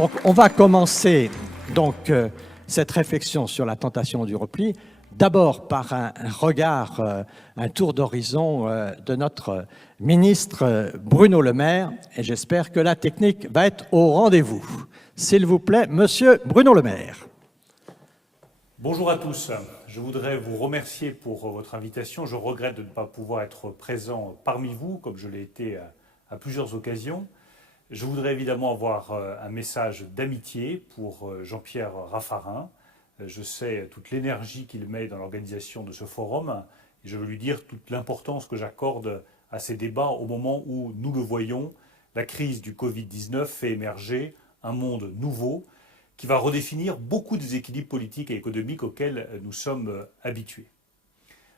Donc, on va commencer cette réflexion sur la tentation du repli, d'abord par un regard, un tour d'horizon de notre ministre Bruno Le Maire, et j'espère que la technique va être au rendez-vous. S'il vous plaît, Monsieur Bruno Le Maire. Bonjour à tous. Je voudrais vous remercier pour votre invitation. Je regrette de ne pas pouvoir être présent parmi vous, comme je l'ai été à plusieurs occasions. Je voudrais évidemment avoir un message d'amitié pour Jean-Pierre Raffarin. Je sais toute l'énergie qu'il met dans l'organisation de ce forum et je veux lui dire toute l'importance que j'accorde à ces débats au moment où, nous le voyons, la crise du Covid-19 fait émerger un monde nouveau qui va redéfinir beaucoup des équilibres politiques et économiques auxquels nous sommes habitués.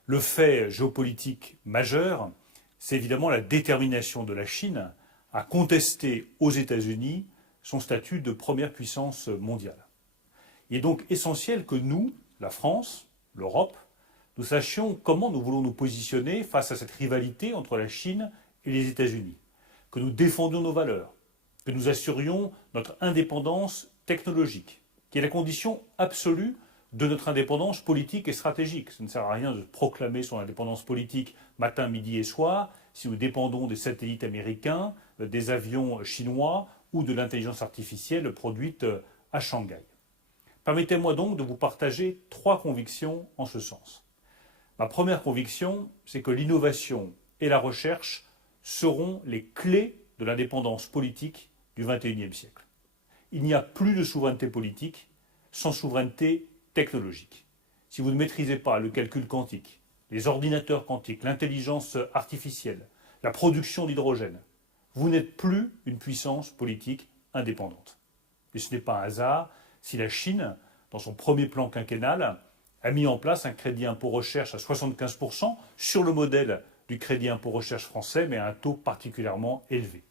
Le fait géopolitique majeur, c'est évidemment la détermination de la Chine à contester aux États-Unis son statut de première puissance mondiale. Il est donc essentiel que nous, la France, l'Europe, nous sachions comment nous voulons nous positionner face à cette rivalité entre la Chine et les États-Unis, que nous défendions nos valeurs, que nous assurions notre indépendance technologique, qui est la condition absolue de notre indépendance politique et stratégique. Ça ne sert à rien de proclamer son indépendance politique matin, midi et soir si nous dépendons des satellites américains, des avions chinois ou de l'intelligence artificielle produite à Shanghai. Permettez-moi donc de vous partager 3 convictions en ce sens. Ma première conviction, c'est que l'innovation et la recherche seront les clés de l'indépendance politique du XXIe siècle. Il n'y a plus de souveraineté politique sans souveraineté technologique. Si vous ne maîtrisez pas le calcul quantique, les ordinateurs quantiques, l'intelligence artificielle, la production d'hydrogène, vous n'êtes plus une puissance politique indépendante. Et ce n'est pas un hasard si la Chine, dans son premier plan quinquennal, a mis en place un crédit impôt recherche à 75% sur le modèle du crédit impôt recherche français, mais à un taux particulièrement élevé.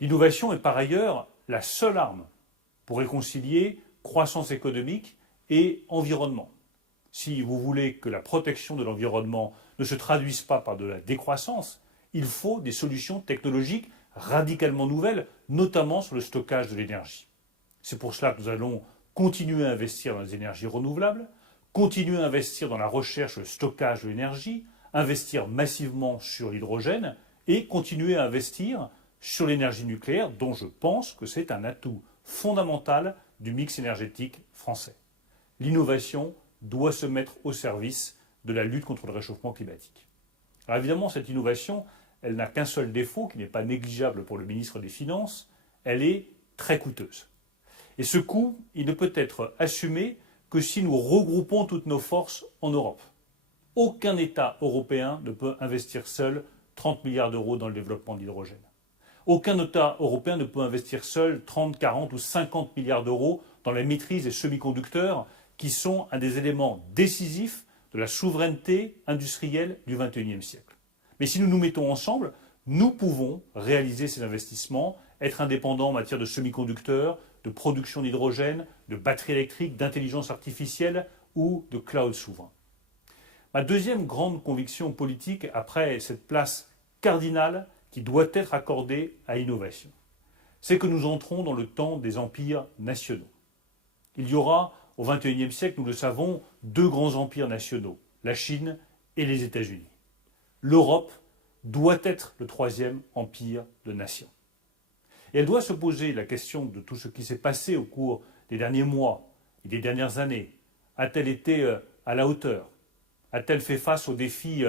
L'innovation est par ailleurs la seule arme pour réconcilier croissance économique et environnement. Si vous voulez que la protection de l'environnement ne se traduise pas par de la décroissance, il faut des solutions technologiques radicalement nouvelles, notamment sur le stockage de l'énergie. C'est pour cela que nous allons continuer à investir dans les énergies renouvelables, continuer à investir dans la recherche et le stockage de l'énergie, investir massivement sur l'hydrogène et continuer à investir sur l'énergie nucléaire, dont je pense que c'est un atout fondamental du mix énergétique français. L'innovation doit se mettre au service de la lutte contre le réchauffement climatique. Alors évidemment, cette innovation, elle n'a qu'un seul défaut, qui n'est pas négligeable pour le ministre des Finances, elle est très coûteuse. Et ce coût, il ne peut être assumé que si nous regroupons toutes nos forces en Europe. Aucun État européen ne peut investir seul 30 milliards d'euros dans le développement de l'hydrogène. Aucun État européen ne peut investir seul 30, 40 ou 50 milliards d'euros dans la maîtrise des semi-conducteurs qui sont un des éléments décisifs de la souveraineté industrielle du XXIe siècle. Mais si nous nous mettons ensemble, nous pouvons réaliser ces investissements, être indépendants en matière de semi-conducteurs, de production d'hydrogène, de batteries électriques, d'intelligence artificielle ou de cloud souverain. Ma deuxième grande conviction politique, après cette place cardinale qui doit être accordée à l'innovation, c'est que nous entrons dans le temps des empires nationaux. Il y aura, au XXIe siècle, nous le savons, 2 grands empires nationaux, la Chine et les États-Unis. L'Europe doit être le 3e empire de nations. Et elle doit se poser la question de tout ce qui s'est passé au cours des derniers mois et des dernières années. A-t-elle été à la hauteur? A-t-elle fait face aux défis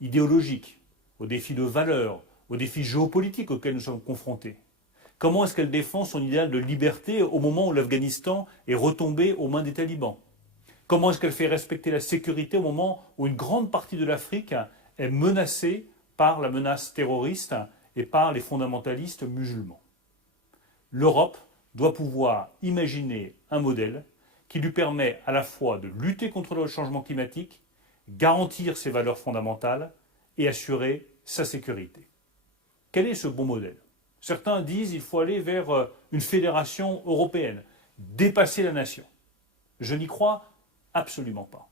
idéologiques, aux défis de valeurs, aux défis géopolitiques auxquels nous sommes confrontés? Comment est-ce qu'elle défend son idéal de liberté au moment où l'Afghanistan est retombé aux mains des talibans? Comment est-ce qu'elle fait respecter la sécurité au moment où une grande partie de l'Afrique est menacée par la menace terroriste et par les fondamentalistes musulmans? L'Europe doit pouvoir imaginer un modèle qui lui permet à la fois de lutter contre le changement climatique, garantir ses valeurs fondamentales et assurer sa sécurité. Quel est ce bon modèle? Certains disent qu'il faut aller vers une fédération européenne, dépasser la nation. Je n'y crois absolument pas.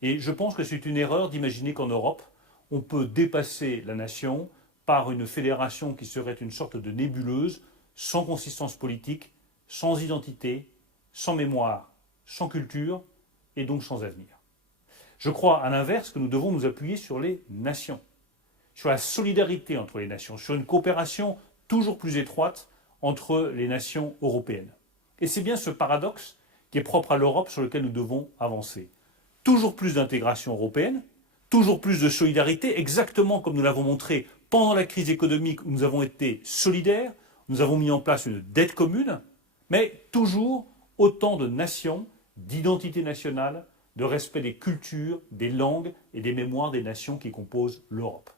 Et je pense que c'est une erreur d'imaginer qu'en Europe, on peut dépasser la nation par une fédération qui serait une sorte de nébuleuse, sans consistance politique, sans identité, sans mémoire, sans culture et donc sans avenir. Je crois à l'inverse que nous devons nous appuyer sur les nations, sur la solidarité entre les nations, sur une coopération toujours plus étroite entre les nations européennes. Et c'est bien ce paradoxe qui est propre à l'Europe sur lequel nous devons avancer. Toujours plus d'intégration européenne, toujours plus de solidarité, exactement comme nous l'avons montré pendant la crise économique où nous avons été solidaires, nous avons mis en place une dette commune, mais toujours autant de nations, d'identité nationale, de respect des cultures, des langues et des mémoires des nations qui composent l'Europe.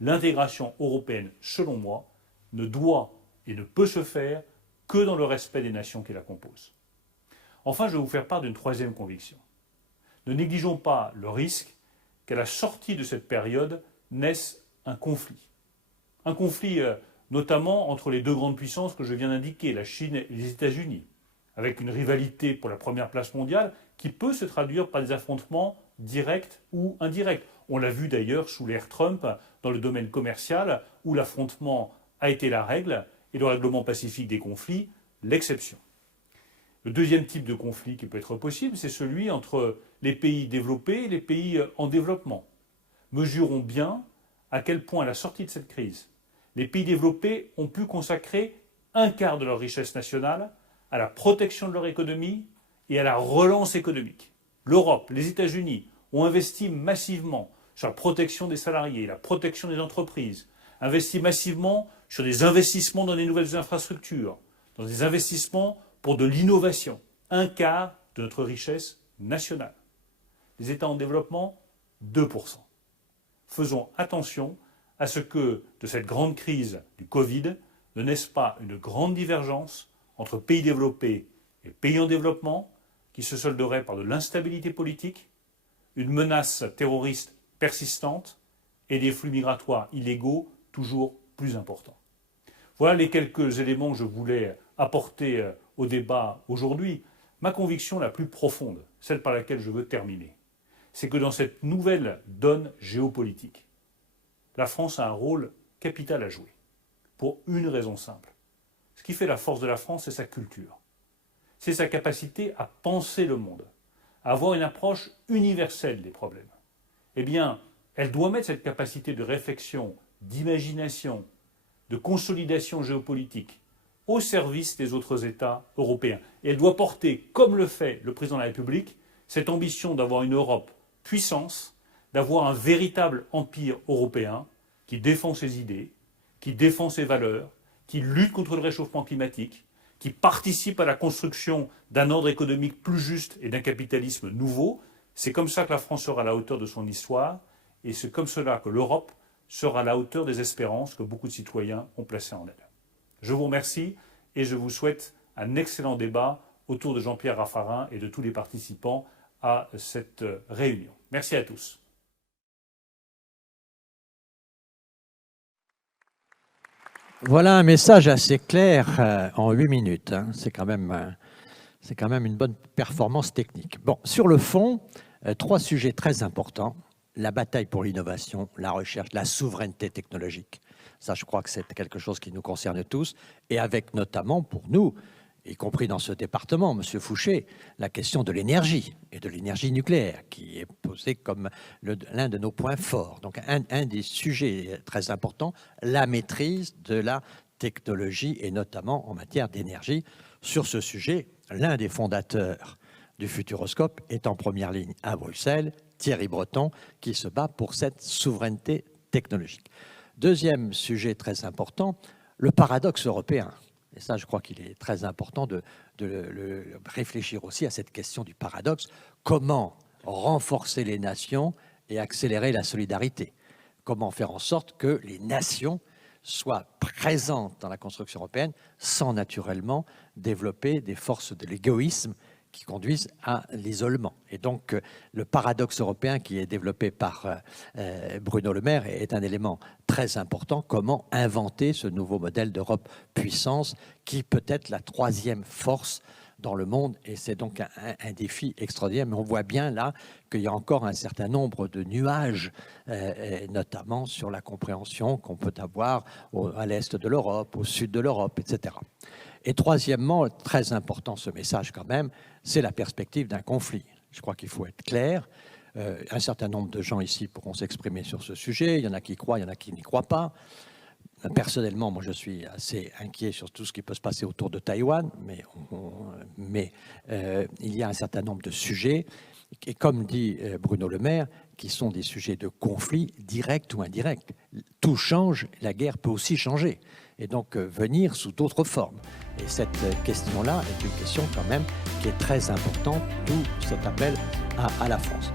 L'intégration européenne, selon moi, ne doit et ne peut se faire que dans le respect des nations qui la composent. Enfin, je vais vous faire part d'une troisième conviction. Ne négligeons pas le risque qu'à la sortie de cette période naisse un conflit. Un conflit notamment entre les deux grandes puissances que je viens d'indiquer, la Chine et les États-Unis, avec une rivalité pour la première place mondiale qui peut se traduire par des affrontements directs ou indirects. On l'a vu d'ailleurs sous l'ère Trump dans le domaine commercial où l'affrontement a été la règle et le règlement pacifique des conflits l'exception. Le deuxième type de conflit qui peut être possible, c'est celui entre les pays développés et les pays en développement. Mesurons bien à quel point, à la sortie de cette crise, les pays développés ont pu consacrer un quart de leur richesse nationale à la protection de leur économie et à la relance économique. L'Europe, les États-Unis ont investi massivement sur la protection des salariés, la protection des entreprises, investi massivement sur des investissements dans les nouvelles infrastructures, dans des investissements pour de l'innovation, un quart de notre richesse nationale. Les États en développement, 2%. Faisons attention à ce que, de cette grande crise du Covid, ne naisse pas une grande divergence entre pays développés et pays en développement, qui se solderait par de l'instabilité politique, une menace terroriste persistante et des flux migratoires illégaux toujours plus importants. Voilà les quelques éléments que je voulais apporter au débat aujourd'hui. Ma conviction la plus profonde, celle par laquelle je veux terminer, c'est que dans cette nouvelle donne géopolitique, la France a un rôle capital à jouer, pour une raison simple. Ce qui fait la force de la France, c'est sa culture. C'est sa capacité à penser le monde, à avoir une approche universelle des problèmes. Eh bien, elle doit mettre cette capacité de réflexion, d'imagination, de consolidation géopolitique au service des autres États européens. Et elle doit porter, comme le fait le président de la République, cette ambition d'avoir une Europe puissance, d'avoir un véritable empire européen qui défend ses idées, qui défend ses valeurs, qui lutte contre le réchauffement climatique, qui participe à la construction d'un ordre économique plus juste et d'un capitalisme nouveau. C'est comme ça que la France sera à la hauteur de son histoire, et c'est comme cela que l'Europe sera à la hauteur des espérances que beaucoup de citoyens ont placées en elle. Je vous remercie et je vous souhaite un excellent débat autour de Jean-Pierre Raffarin et de tous les participants à cette réunion. Merci à tous. Voilà un message assez clair en 8 minutes. Hein. C'est quand même une bonne performance technique. Bon, sur le fond, 3 sujets très importants. La bataille pour l'innovation, la recherche, la souveraineté technologique. Ça, je crois que c'est quelque chose qui nous concerne tous. Et avec notamment, pour nous, y compris dans ce département, M. Fouché, la question de l'énergie et de l'énergie nucléaire, qui est posée comme l'un de nos points forts. Donc, un des sujets très importants, la maîtrise de la technologie, et notamment en matière d'énergie. Sur ce sujet, l'un des fondateurs du Futuroscope est en première ligne à Bruxelles, Thierry Breton, qui se bat pour cette souveraineté technologique. Deuxième sujet très important, le paradoxe européen. Et ça, je crois qu'il est très important de réfléchir aussi à cette question du paradoxe. Comment renforcer les nations et accélérer la solidarité? Comment faire en sorte que les nations soient présentes dans la construction européenne sans naturellement développer des forces de l'égoïsme qui conduisent à l'isolement. Et donc, le paradoxe européen qui est développé par Bruno Le Maire est un élément très important. Comment inventer ce nouveau modèle d'Europe puissance qui peut être la troisième force dans le monde, et c'est donc un défi extraordinaire. Mais on voit bien là qu'il y a encore un certain nombre de nuages, notamment sur la compréhension qu'on peut avoir à l'est de l'Europe, au sud de l'Europe, etc. Et troisièmement, très important ce message quand même, c'est la perspective d'un conflit. Je crois qu'il faut être clair. Un certain nombre de gens ici pourront s'exprimer sur ce sujet. Il y en a qui croient, il y en a qui n'y croient pas. Personnellement, moi, je suis assez inquiet sur tout ce qui peut se passer autour de Taïwan, mais il y a un certain nombre de sujets, et comme dit Bruno Le Maire, qui sont des sujets de conflit direct ou indirect. Tout change, la guerre peut aussi changer, et donc venir sous d'autres formes. Et cette question-là est une question quand même qui est très importante, d'où cet appel à la France.